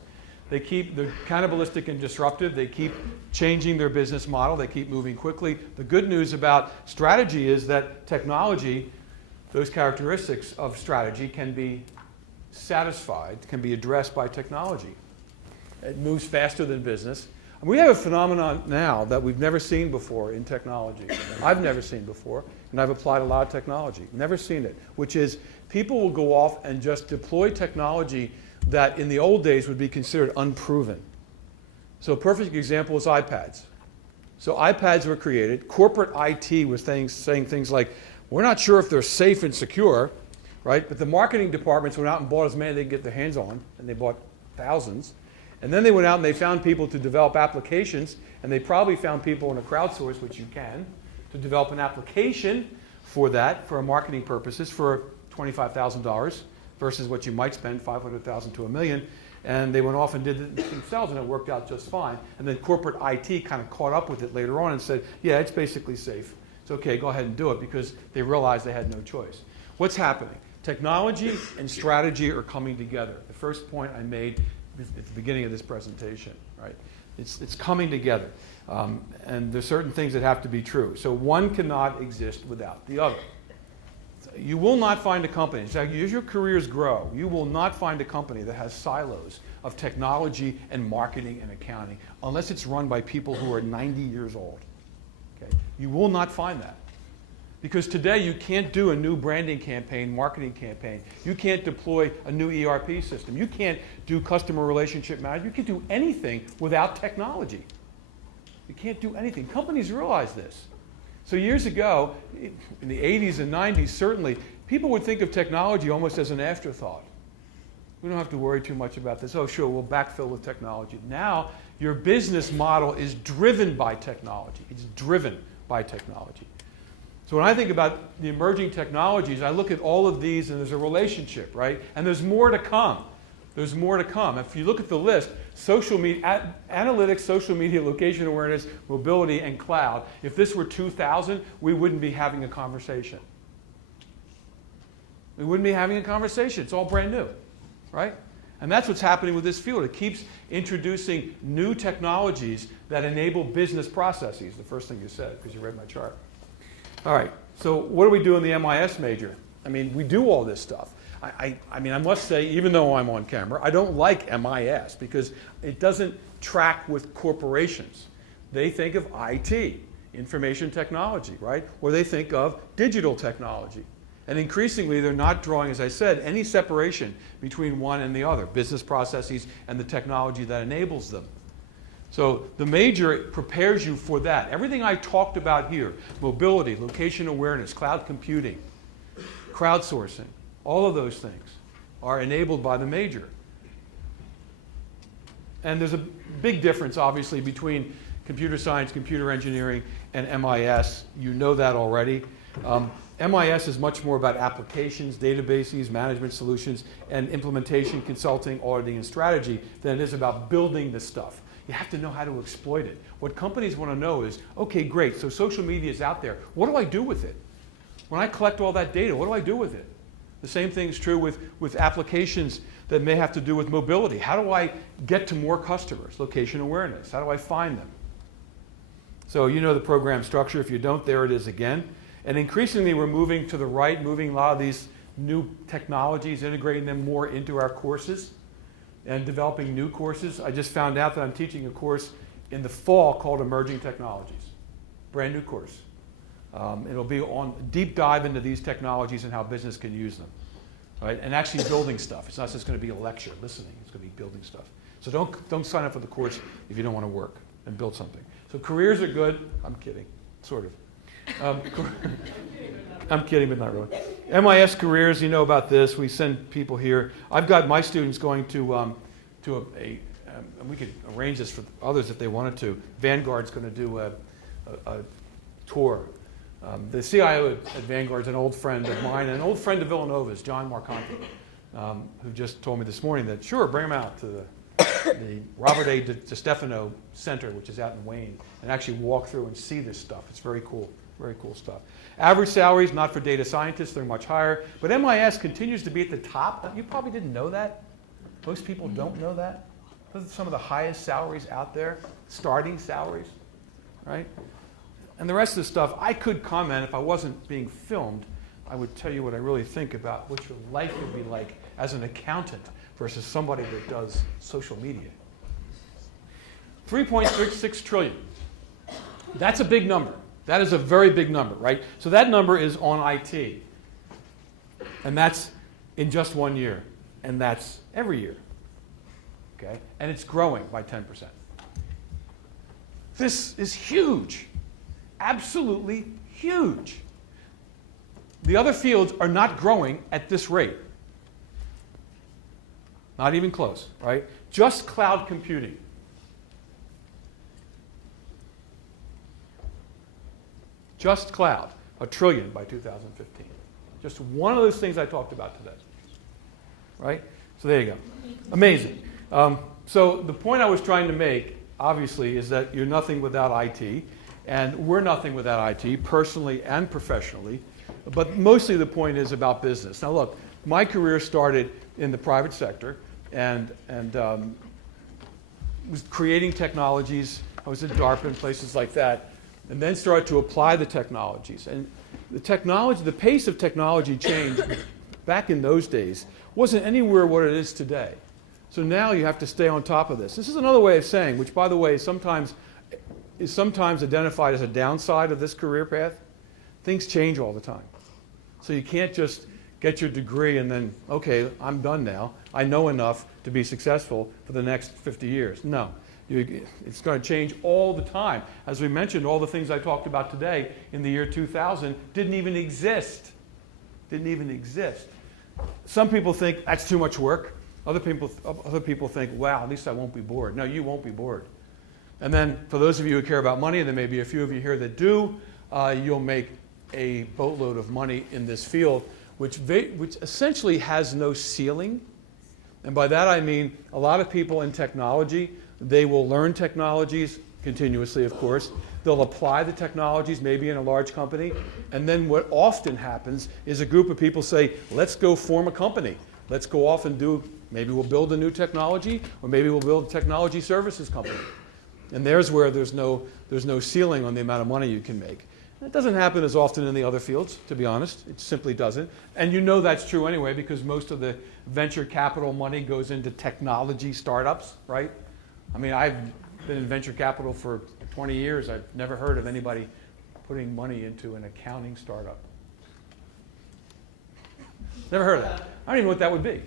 They're cannibalistic and disruptive. They keep changing their business model. They keep moving quickly. The good news about strategy is that technology, those characteristics of strategy can be satisfied, can be addressed by technology. It moves faster than business. And we have a phenomenon now that we've never seen before in technology. I've never seen before, and I've applied a lot of technology. Never seen it, which is people will go off and just deploy technology that in the old days would be considered unproven. So a perfect example is iPads. So iPads were created. Corporate IT was saying things like, we're not sure if they're safe and secure, right? But the marketing departments went out and bought as many as they could get their hands on, and they bought thousands. And then they went out and they found people to develop applications, and they probably found people in a crowdsource, which you can, to develop an application for that, for marketing purposes, for $25,000 versus what you might spend, $500,000 to $1 million. And they went off and did it themselves, and it worked out just fine. And then corporate IT kind of caught up with it later on and said, yeah, it's basically safe. It's okay, go ahead and do it, because they realized they had no choice. What's happening? Technology and strategy are coming together. The first point I made at the beginning of this presentation, right? It's coming together. And there's certain things that have to be true. So one cannot exist without the other. You will not find a company, as your careers grow, you will not find a company that has silos of technology and marketing and accounting unless it's run by people who are 90 years old. Okay? You will not find that. Because today you can't do a new branding campaign, marketing campaign. You can't deploy a new ERP system. You can't do customer relationship management. You can't do anything without technology. You can't do anything. Companies realize this. So years ago, in the 80s and 90s, certainly, people would think of technology almost as an afterthought. We don't have to worry too much about this. Oh, sure, we'll backfill with technology. Now, your business model is driven by technology. It's driven by technology. So when I think about the emerging technologies, I look at all of these, and there's a relationship, right? And there's more to come. There's more to come. If you look at the list, social media, analytics, social media, location awareness, mobility, and cloud, if this were 2000, we wouldn't be having a conversation. We wouldn't be having a conversation. It's all brand new, right? And that's what's happening with this field. It keeps introducing new technologies that enable business processes, the first thing you said, because you read my chart. All right, so what do we do in the MIS major? I mean, we do all this stuff. I mean, I must say, even though I'm on camera, I don't like MIS because it doesn't track with corporations. They think of IT, information technology, right? Or they think of digital technology. And increasingly, they're not drawing, as I said, any separation between one and the other, business processes and the technology that enables them. So the major prepares you for that. Everything I talked about here, mobility, location awareness, cloud computing, crowdsourcing, all of those things are enabled by the major. And there's a big difference, obviously, between computer science, computer engineering, and MIS. You know that already. MIS is much more about applications, databases, management solutions, and implementation, consulting, auditing, and strategy than it is about building the stuff. You have to know how to exploit it. What companies want to know is, okay, great, so social media is out there. What do I do with it? When I collect all that data, what do I do with it? The same thing is true with applications that may have to do with mobility. How do I get to more customers? Location awareness. How do I find them? So you know the program structure. If you don't, there it is again. And increasingly, we're moving to the right, moving a lot of these new technologies, integrating them more into our courses and developing new courses. I just found out that I'm teaching a course in the fall called Emerging Technologies. Brand new course. It'll be on a deep dive into these technologies and how business can use them, right? And actually building stuff. It's not just going to be a lecture, listening. It's going to be building stuff. So don't sign up for the course if you don't want to work and build something. So careers are good. I'm kidding, sort of. I'm kidding, but not really. MIS careers, you know about this. We send people here. I've got my students going to and we could arrange this for others if they wanted to. Vanguard's going to do a tour. The CIO at Vanguard's an old friend of mine, and an old friend of Villanova's, John Marcanti, who just told me this morning that, sure, bring him out to the Robert A. DiStefano Center, which is out in Wayne, and actually walk through and see this stuff. It's very cool stuff. Average salaries, not for data scientists, they're much higher, but MIS continues to be at the top. You probably didn't know that. Most people don't know that. Those are some of the highest salaries out there, starting salaries, right? And the rest of the stuff, I could comment if I wasn't being filmed. I would tell you what I really think about what your life would be like as an accountant versus somebody that does social media. 3.66 trillion. That's a big number. That is a very big number, right? So that number is on IT. And that's in just 1 year. And that's every year. Okay? And it's growing by 10%. This is huge, absolutely huge. The other fields are not growing at this rate. Not even close, right? Just cloud computing. Just cloud, $1 trillion by 2015. Just one of those things I talked about today, right? So there you go. Amazing. So the point I was trying to make, obviously, is that you're nothing without IT, and we're nothing without IT, personally and professionally. But mostly the point is about business. Now look, my career started in the private sector and was creating technologies. I was at DARPA and places like that, and then started to apply the technologies. And the pace of technology change back in those days wasn't anywhere what it is today. So now you have to stay on top of this. This is another way of saying, which by the way is sometimes identified as a downside of this career path. Things change all the time. So you can't just get your degree and then, okay, I'm done now. I know enough to be successful for the next 50 years. No, it's going to change all the time. As we mentioned, all the things I talked about today in the year 2000 didn't even exist. Didn't even exist. Some people think that's too much work. Other people think, wow, at least I won't be bored. No, you won't be bored. And then for those of you who care about money, and there may be a few of you here that do, you'll make a boatload of money in this field, which essentially has no ceiling. And by that I mean a lot of people in technology, they will learn technologies continuously, of course. They'll apply the technologies, maybe in a large company. And then what often happens is a group of people say, let's go form a company. Let's go off and maybe we'll build a new technology, or maybe we'll build a technology services company. And there's where there's no ceiling on the amount of money you can make. That doesn't happen as often in the other fields, to be honest. It simply doesn't. And you know that's true anyway, because most of the venture capital money goes into technology startups, right? I mean, I've been in venture capital for 20 years. I've never heard of anybody putting money into an accounting startup. Never heard of that. I don't even know what that would be,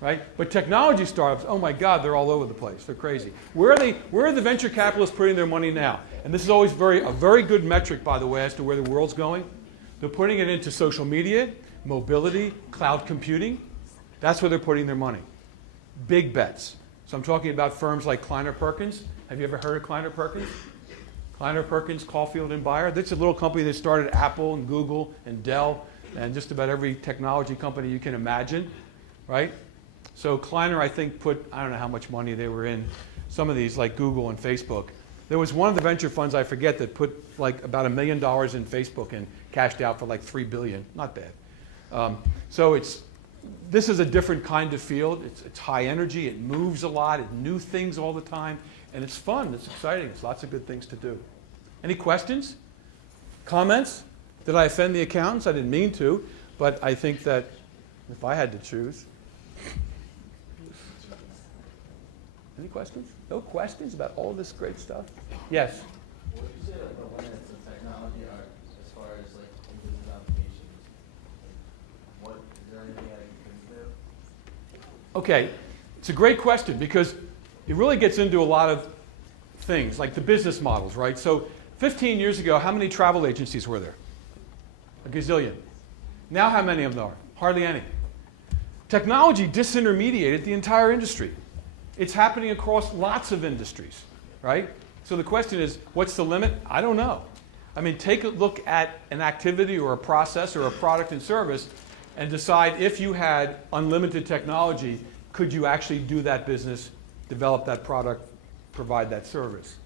right? But technology startups, oh my God, they're all over the place. They're crazy. Where are the venture capitalists putting their money now? And this is always a very good metric, by the way, as to where the world's going. They're putting it into social media, mobility, cloud computing. That's where they're putting their money. Big bets. So I'm talking about firms like Kleiner Perkins. Have you ever heard of Kleiner Perkins? Kleiner Perkins, Caulfield and Bayer. That's a little company that started Apple and Google and Dell and just about every technology company you can imagine, right? So Kleiner, I think, I don't know how much money they were in some of these, like Google and Facebook. There was one of the venture funds, I forget, that put like about $1 million in Facebook and cashed out for like $3 billion. Not bad. So this is a different kind of field. It's high energy. It moves a lot. It's new things all the time. And it's fun. It's exciting. It's lots of good things to do. Any questions? Comments? Did I offend the accountants? I didn't mean to, but I think that if I had to choose. Any questions? No questions about all this great stuff? Yes? What would you say like the limits of technology are as far as like in business applications? Is there anything I can do? Okay, it's a great question because it really gets into a lot of things, like the business models, right? So 15 years ago, how many travel agencies were there? A gazillion. Now how many of them are? Hardly any. Technology disintermediated the entire industry. It's happening across lots of industries, right? So the question is, what's the limit? I don't know. I mean, take a look at an activity or a process or a product and service and decide if you had unlimited technology, could you actually do that business, develop that product, provide that service?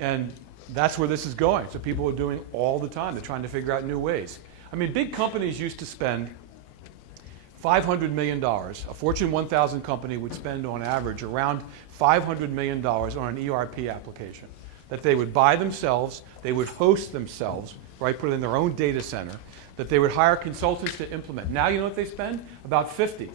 And that's where this is going. So people are doing all the time. They're trying to figure out new ways. I mean, big companies used to spend $500 million. A Fortune 1000 company would spend on average around $500 million on an ERP application that they would buy themselves, they would host themselves, right, put it in their own data center, that they would hire consultants to implement. Now you know what they spend? About 50,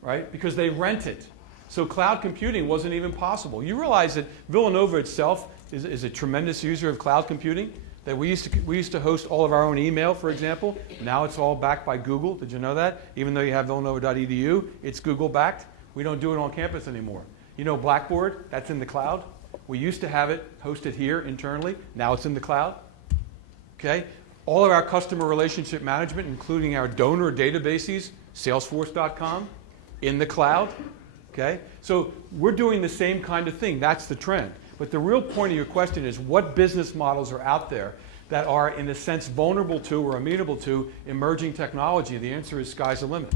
right? Because they rent it. So cloud computing wasn't even possible. You realize that Villanova itself is a tremendous user of cloud computing? That we used to host all of our own email, for example. Now it's all backed by Google. Did you know that? Even though you have villanova.edu, it's Google backed. We don't do it on campus anymore. You know Blackboard? That's in the cloud. We used to have it hosted here internally. Now it's in the cloud. Okay? All of our customer relationship management, including our donor databases, Salesforce.com, in the cloud. Okay? So we're doing the same kind of thing. That's the trend. But the real point of your question is what business models are out there that are, in a sense, vulnerable to or amenable to emerging technology? The answer is sky's the limit.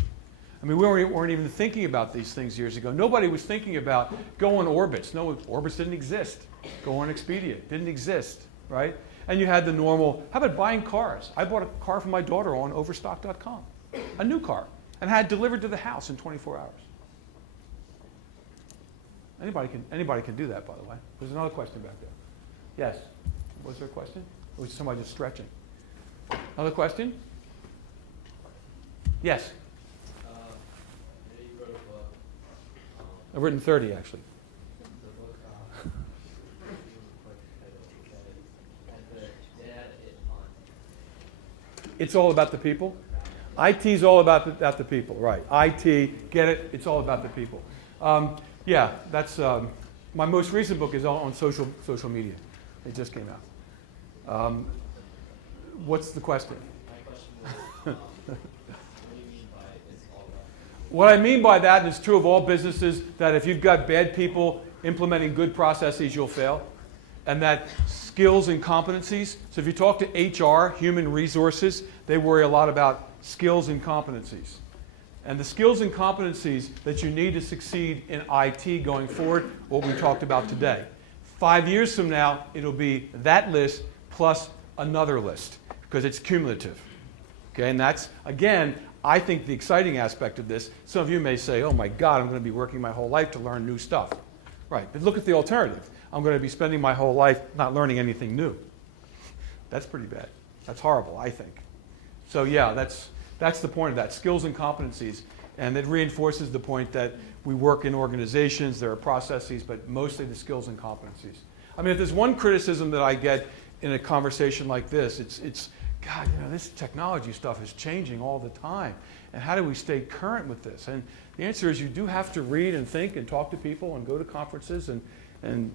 I mean, we weren't even thinking about these things years ago. Nobody was thinking about go on orbits. No, orbits didn't exist. Go on Expedia. Didn't exist, right? And you had the normal, how about buying cars? I bought a car for my daughter on Overstock.com, a new car, and had it delivered to the house in 24 hours. Anybody can do that, by the way. There's another question back there. Yes? Was there a question? Or was somebody just stretching? Another question? Yes? You wrote a book. I've written 30, actually. The book, It's all about the people. IT is all about the people, right? IT, get it? It's all about the people. Yeah, that's my most recent book is on social media. It just came out. What's the question? my question was, what do you mean by it's all about? What I mean by that, and it's true of all businesses, that if you've got bad people implementing good processes, you'll fail. And that skills and competencies, so if you talk to HR, human resources, they worry a lot about skills and competencies. And the skills and competencies that you need to succeed in IT going forward, what we talked about today. 5 years from now, it'll be that list plus another list, because it's cumulative. Okay, and that's, again, I think the exciting aspect of this. Some of you may say, oh my God, I'm going to be working my whole life to learn new stuff. Right, but look at the alternative. I'm going to be spending my whole life not learning anything new. That's pretty bad. That's horrible, I think. So yeah, that's the point of that, skills and competencies. And it reinforces the point that we work in organizations, there are processes, but mostly the skills and competencies. I mean, if there's one criticism that I get in a conversation like this, it's God, you know, this technology stuff is changing all the time. And how do we stay current with this? And the answer is you do have to read and think and talk to people and go to conferences and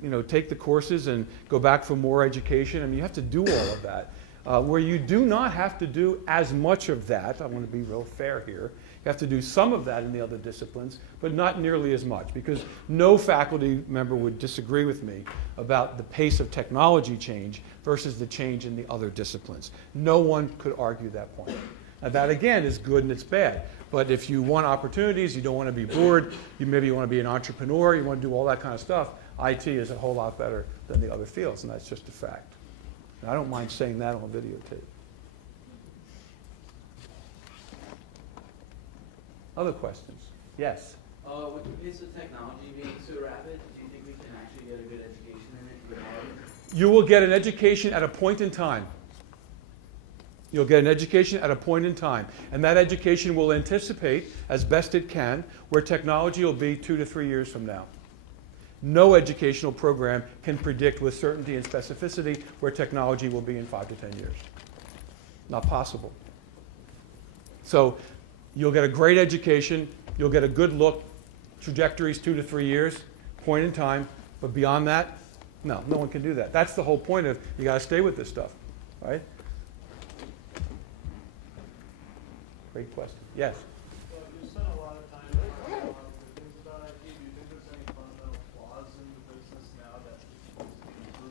you know, take the courses and go back for more education. I mean, you have to do all of that. Where you do not have to do as much of that, I want to be real fair here, you have to do some of that in the other disciplines, but not nearly as much, because no faculty member would disagree with me about the pace of technology change versus the change in the other disciplines. No one could argue that point. Now that, again, is good and it's bad. But if you want opportunities, you don't want to be bored, maybe you want to be an entrepreneur, you want to do all that kind of stuff, IT is a whole lot better than the other fields, and that's just a fact. And I don't mind saying that on videotape. Other questions? Yes? With the pace of technology being so rapid, do you think we can actually get a good education in it? You will get an education at a point in time. You'll get an education at a point in time. And that education will anticipate, as best it can, where technology will be 2 to 3 years from now. No educational program can predict with certainty and specificity where technology will be in 5 to 10 years. Not possible. So you'll get a great education, you'll get a good look, trajectories 2 to 3 years, point in time, but beyond that, no one can do that. That's the whole point of you got to stay with this stuff, right? Great question. Yes? Well, you spent a lot of time talking about the things about IT. Do you think there's any fundamental flaws in the business now that needs to be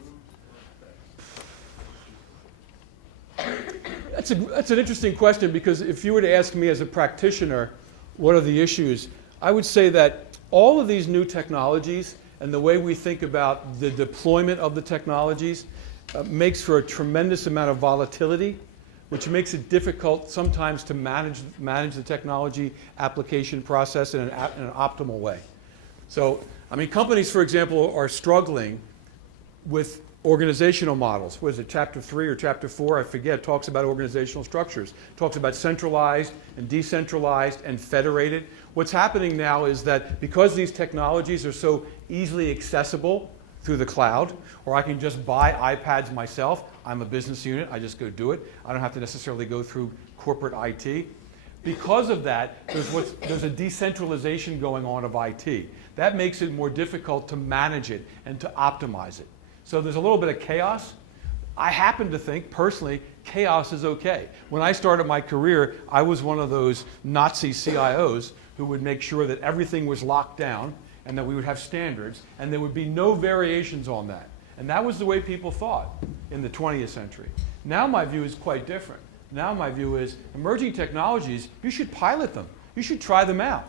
improved? That's an interesting question, because if you were to ask me as a practitioner, what are the issues? I would say that all of these new technologies and the way we think about the deployment of the technologies makes for a tremendous amount of volatility, which makes it difficult sometimes to manage the technology application process in an optimal way. So, I mean, companies, for example, are struggling with organizational models. What is it, chapter 3 or chapter 4? I forget. Talks about organizational structures. Talks about centralized and decentralized and federated. What's happening now is that because these technologies are so easily accessible through the cloud, or I can just buy iPads myself. I'm a business unit. I just go do it. I don't have to necessarily go through corporate IT. Because of that, there's a decentralization going on of IT. That makes it more difficult to manage it and to optimize it. So there's a little bit of chaos. I happen to think, personally, chaos is okay. When I started my career, I was one of those Nazi CIOs who would make sure that everything was locked down and that we would have standards and there would be no variations on that. And that was the way people thought in the 20th century. Now my view is quite different. Now my view is emerging technologies, you should pilot them. You should try them out.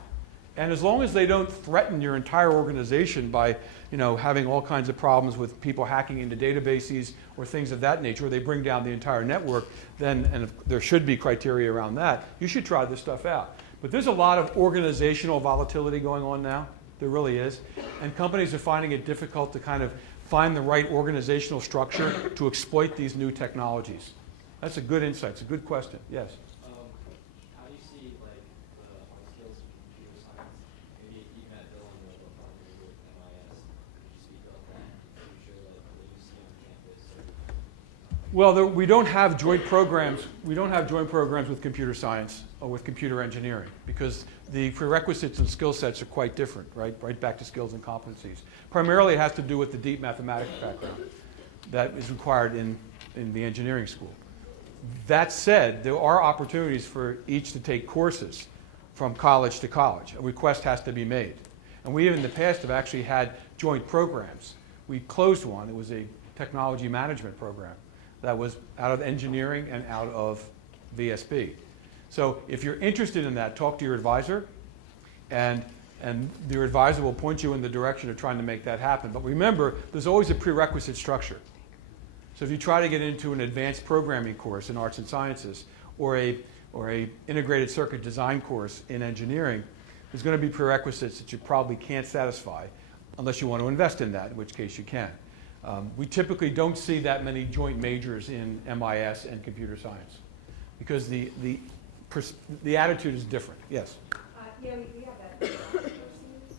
And as long as they don't threaten your entire organization by having all kinds of problems with people hacking into databases or things of that nature, or they bring down the entire network, then, and if there should be criteria around that, you should try this stuff out. But there's a lot of organizational volatility going on now. There really is. And companies are finding it difficult to kind of find the right organizational structure to exploit these new technologies. That's a good insight. It's a good question. Yes? How do you see like the hard skills in computer science? Maybe you met Villanova partnering with MIS. Could you speak of that in the future, like what you see on campus? Well, we don't have joint programs. We don't have joint programs with computer science or with computer engineering because the prerequisites and skill sets are quite different, right? Right back to skills and competencies. Primarily, it has to do with the deep mathematics background that is required in the engineering school. That said, there are opportunities for each to take courses from college to college. A request has to be made. And we in the past have actually had joint programs. We closed one. It was a technology management program that was out of engineering and out of VSB. So if you're interested in that, talk to your advisor, and your advisor will point you in the direction of trying to make that happen. But remember, there's always a prerequisite structure. So if you try to get into an advanced programming course in arts and sciences or a integrated circuit design course in engineering, there's going to be prerequisites that you probably can't satisfy unless you want to invest in that, in which case you can. We typically don't see that many joint majors in MIS and computer science because the attitude is different. Yes? Yeah, we have that.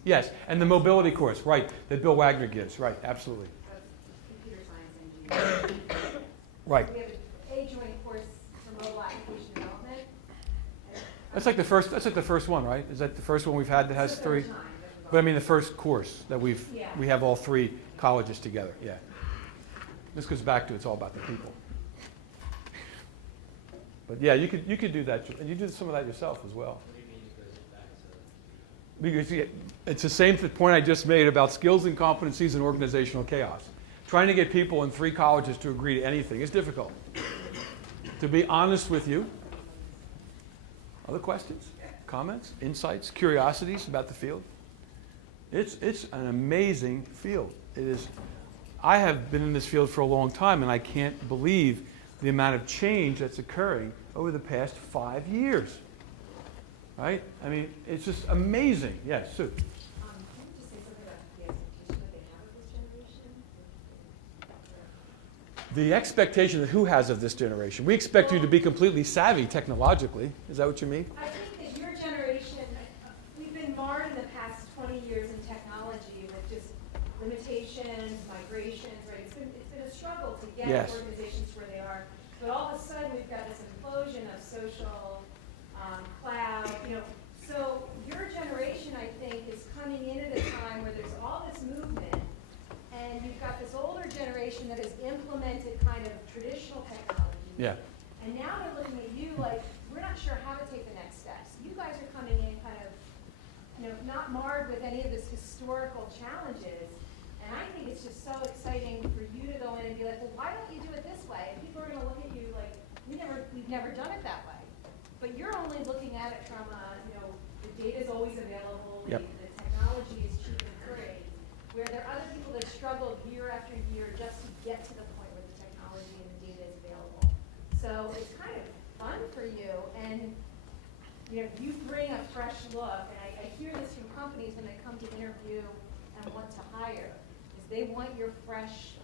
Yes, and the mobility course, right, that Bill Wagner gives, right, absolutely. Computer science engineering. Right. We have a joint course for mobile application development. That's like the first one, right? Is that the first one we've had that has It's the third three? time that we've But I mean the first course that we Yeah. have all three colleges together, yeah. This goes back to it's all about the people. But yeah, you could do that, and you do some of that yourself as well. What do you mean it goes back to? Because it's the same point I just made about skills and competencies and organizational chaos. Trying to get people in three colleges to agree to anything is difficult. To be honest with you, other questions, comments, insights, curiosities about the field? It's an amazing field. It is. I have been in this field for a long time, and I can't believe the amount of change that's occurring over the past 5 years. Right? I mean, it's just amazing. Yes, Sue. Can you just say something about the expectation that they have of this generation? The expectation that who has of this generation? We expect you to be completely savvy technologically. Is that what you mean? I think that your generation, we've been marred in the past 20 years in technology with just limitations, migrations, right? It's been a struggle to get Yes. organizations where they are. But all of a sudden, we've got this implosion of social, cloud, So your generation, I think, is coming in at a time where there's all this movement, and you've got this older generation that has implemented kind of traditional technology. Yeah. And now they're looking at you like, we're not sure how to take the next steps. You guys are coming in kind of, not marred with any of this historical challenges. And I think it's just so exciting for you to go in and be like, well, why don't you do it this way? And people are going to look at you like, we've never done it that way. But you're only looking at it from the data's always available, Yep. the technology is cheap and free, where there are other people that struggle year after year just to get to the point where the technology and the data is available. So it's kind of fun for you, and you bring a fresh look, and I hear this from companies when they come to interview and want to hire, is they want your fresh,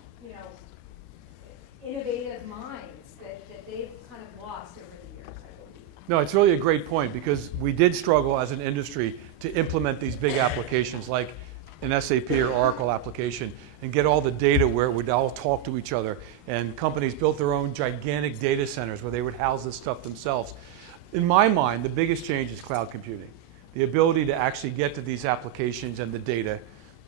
innovative minds that they've kind of lost over the years, I believe. No, it's really a great point because we did struggle as an industry to implement these big applications like an SAP or Oracle application and get all the data where it would all talk to each other. And companies built their own gigantic data centers where they would house this stuff themselves. In my mind, the biggest change is cloud computing. The ability to actually get to these applications and the data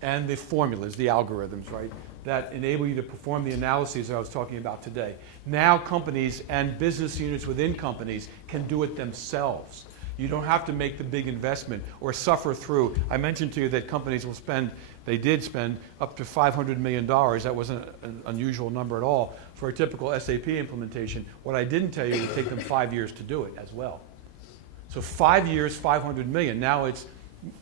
and the formulas, the algorithms, right, that enable you to perform the analyses that I was talking about today. Now companies and business units within companies can do it themselves. You don't have to make the big investment or suffer through. I mentioned to you that companies will spend, they did spend up to $500 million. That wasn't an unusual number at all for a typical SAP implementation. What I didn't tell you, it would take them 5 years to do it as well. So 5 years, 500 million. Now it's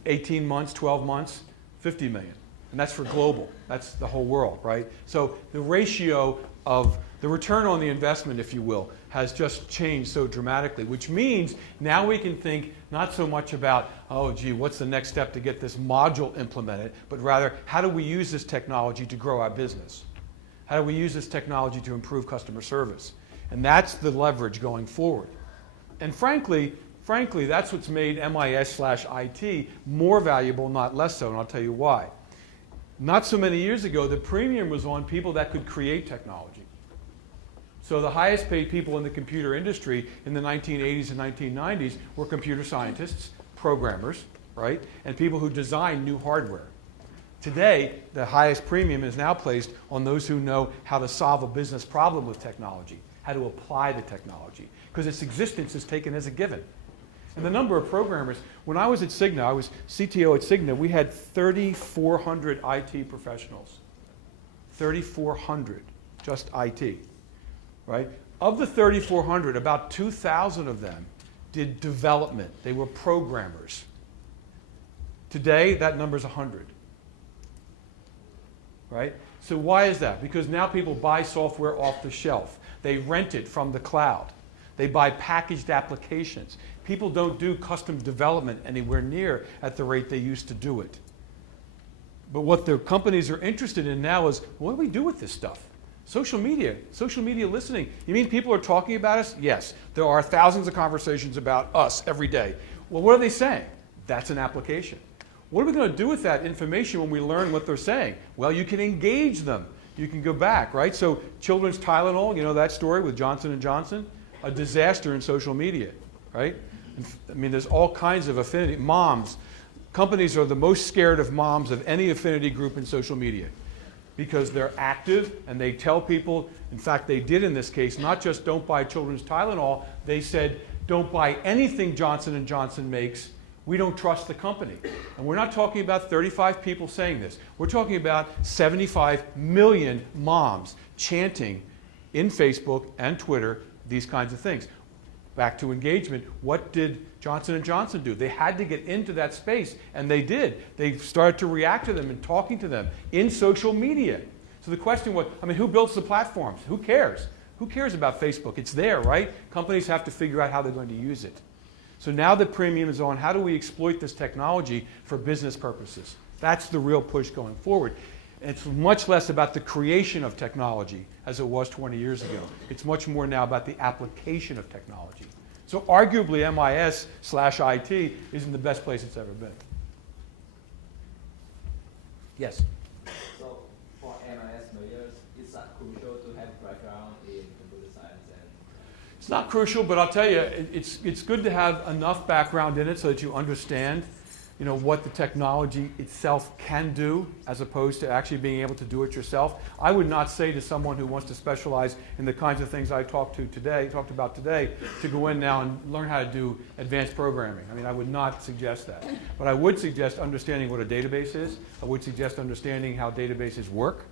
18 months, 12 months, 50 million. And that's for global. That's the whole world, right? So the ratio of the return on the investment, if you will, has just changed so dramatically, which means now we can think not so much about, oh, gee, what's the next step to get this module implemented, but rather, how do we use this technology to grow our business? How do we use this technology to improve customer service? And that's the leverage going forward. And frankly, that's what's made MIS/IT more valuable, not less so, and I'll tell you why. Not so many years ago, the premium was on people that could create technology. So the highest paid people in the computer industry in the 1980s and 1990s were computer scientists, programmers, right, and people who design new hardware. Today, the highest premium is now placed on those who know how to solve a business problem with technology, how to apply the technology, because its existence is taken as a given. And the number of programmers, when I was at Cigna, I was CTO at Cigna, we had 3,400 IT professionals. 3,400, just IT, right? Of the 3,400, about 2,000 of them did development. They were programmers. Today, that number's 100, right? So why is that? Because now people buy software off the shelf. They rent it from the cloud. They buy packaged applications. People don't do custom development anywhere near at the rate they used to do it. But what the companies are interested in now is, what do we do with this stuff? Social media listening. You mean people are talking about us? Yes. There are thousands of conversations about us every day. Well, what are they saying? That's an application. What are we going to do with that information when we learn what they're saying? Well, you can engage them. You can go back, right? So children's Tylenol, you know that story with Johnson & Johnson? A disaster in social media, right? I mean, there's all kinds of affinity. Moms. Companies are the most scared of moms of any affinity group in social media because they're active and they tell people, in fact, they did in this case, not just don't buy children's Tylenol, they said don't buy anything Johnson & Johnson makes. We don't trust the company. And we're not talking about 35 people saying this. We're talking about 75 million moms chanting in Facebook and Twitter these kinds of things. Back to engagement, what did Johnson & Johnson do? They had to get into that space, and they did. They started to react to them and talking to them in social media. So the question was, I mean, who builds the platforms? Who cares? Who cares about Facebook? It's there, right? Companies have to figure out how they're going to use it. So now the premium is on how do we exploit this technology for business purposes. That's the real push going forward. And it's much less about the creation of technology as it was 20 years ago. It's much more now about the application of technology. So arguably MIS/IT isn't the best place it's ever been. Yes? So for MIS majors, it's not crucial to have background in computer science and It's not crucial, but I'll tell you, it's good to have enough background in it so that you understand, you know, what the technology itself can do as opposed to actually being able to do it yourself. I would not say to someone who wants to specialize in the kinds of things I talked about today, to go in now and learn how to do advanced programming. I mean, I would not suggest that. But I would suggest understanding what a database is. I would suggest understanding how databases work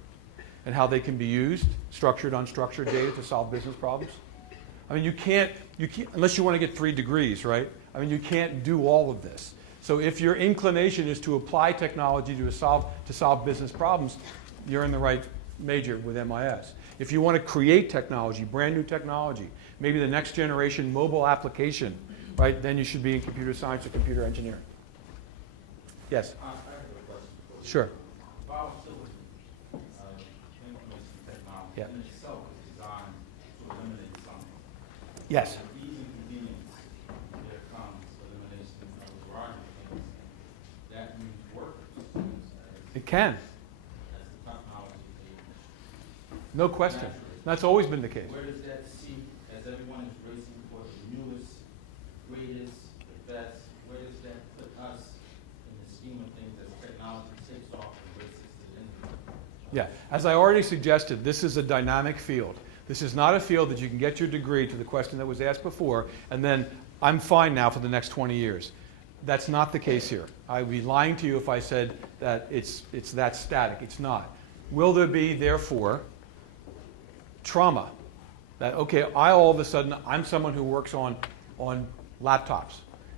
and how they can be used, structured, unstructured data to solve business problems. I mean, you can't, unless you want to get 3 degrees, right? I mean, you can't do all of this. So if your inclination is to apply technology to solve business problems, you're in the right major with MIS. If you want to create technology, brand new technology, maybe the next generation mobile application, right, then you should be in computer science or computer engineering. Yes? I have a question. Sure. Biofacility, information technology Yeah. in itself is designed to eliminate something. Yes. With ease and convenience, there comes elimination of a variety of things. That means workers It can. as the technology age. No question. That's always been the case. Where does that seat, as everyone is racing for the newest greatest, the best? Where does that put us in the scheme of things as technology takes off and races to the end? Yeah, as I already suggested, this is a dynamic field. This is not a field that you can get your degree, to the question that was asked before, and then I'm fine now for the next 20 years. That's not the case here. I would be lying to you if I said that it's that static. It's not. Will there be, therefore, trauma? That, okay, all of a sudden, I'm someone who works on laptops,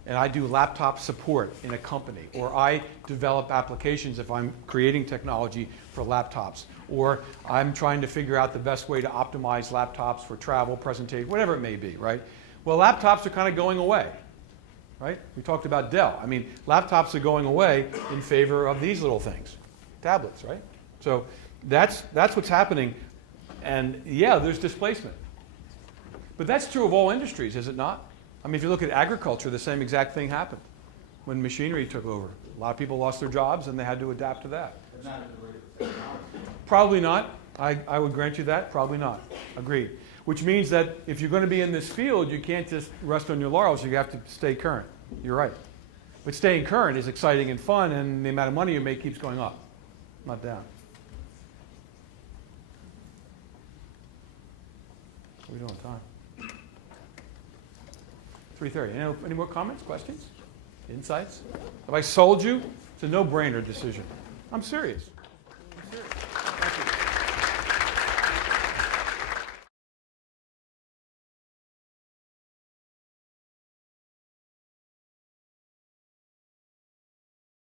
and I do laptop support in a company, or I develop applications if I'm creating technology for laptops, or I'm trying to figure out the best way to optimize laptops for travel, presentation, whatever it may be, right? Well, laptops are kind of going away, right? We talked about Dell. I mean, laptops are going away in favor of these little things, tablets, right? So that's what's happening, and yeah, there's displacement. But that's true of all industries, is it not? I mean, if you look at agriculture, the same exact thing happened when machinery took over. A lot of people lost their jobs, and they had to adapt to that. But not at the rate of technology. Probably not. I would grant you that. Probably not. Agreed. Which means that if you're going to be in this field, you can't just rest on your laurels. You have to stay current. You're right. But staying current is exciting and fun, and the amount of money you make keeps going up, not down. What are we doing on time? 3:30. Any more comments, questions, insights? Have I sold you? It's a no-brainer decision. I'm serious.